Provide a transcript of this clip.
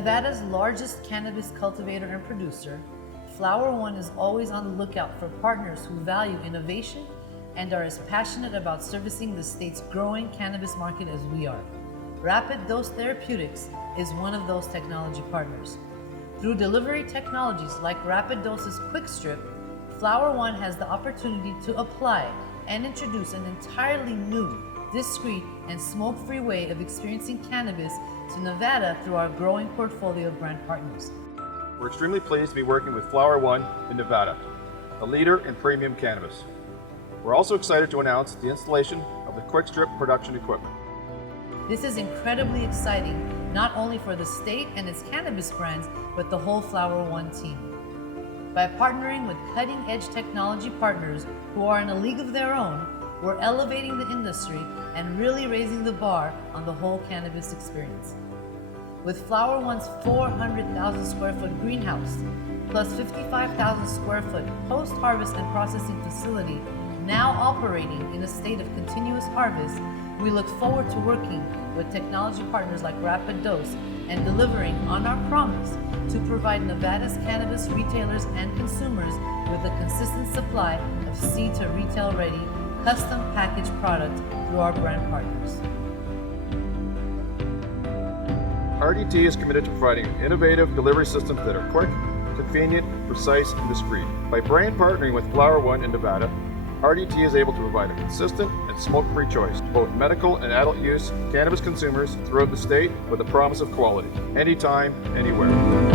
Nevada's largest cannabis cultivator and producer, Flower One is always on the lookout for partners who value innovation and are as passionate about servicing the state's growing cannabis market as we are. Rapid Dose Therapeutics is one of those technology partners. Through delivery technologies like Rapid Dose's QuickStrip, Flower One has the opportunity to apply and introduce an entirely new, discreet, and smoke-free way of experiencing cannabis to Nevada through our growing portfolio of brand partners. We're extremely pleased to be working with Flower One in Nevada, a leader in premium cannabis. We're also excited to announce the installation of the QuickStrip production equipment. This is incredibly exciting, not only for the state and its cannabis brands, but the whole Flower One team. By partnering with cutting-edge technology partners who are in a league of their own, we're elevating the industry and really raising the bar on the whole cannabis experience. With Flower One's 400,000 square foot greenhouse, plus 55,000 square foot post-harvest and processing facility now operating in a state of continuous harvest, we look forward to working with technology partners like Rapid Dose and delivering on our promise to provide Nevada's cannabis retailers and consumers with a consistent supply of seed to retail ready, custom packaged product through our brand partners. RDT is committed to providing innovative delivery systems that are quick, convenient, precise, and discreet. By brand partnering with Flower One in Nevada, RDT is able to provide a consistent and smoke-free choice to both medical and adult use cannabis consumers throughout the state with a promise of quality, anytime, anywhere.